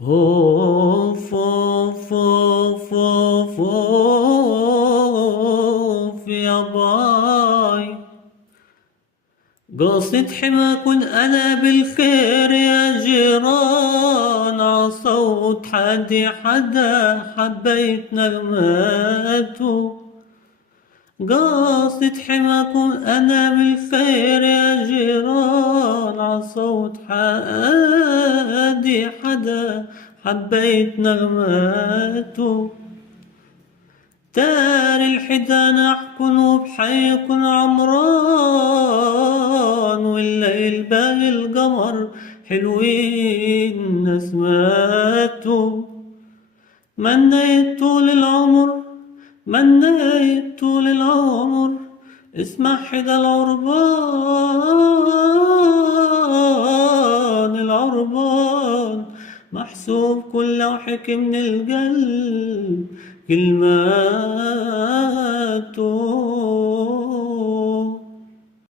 هوف هوف هوف هوف هوف يا باي، قاصد حماكن أنا بالخير يا جيران، عصوت حدا حبيت نغماته. قاصد حماكن أنا بالخير يا جيران، عصوت حدا حبيت نغماته. تار الحدا نحكن وبحيكن عمران، والليل باقي القمر حلوين نسماته. منيت طول العمر، منيت طول العمر، اسمع حدا العربان محسوب كل لوحك من القلب كلماته.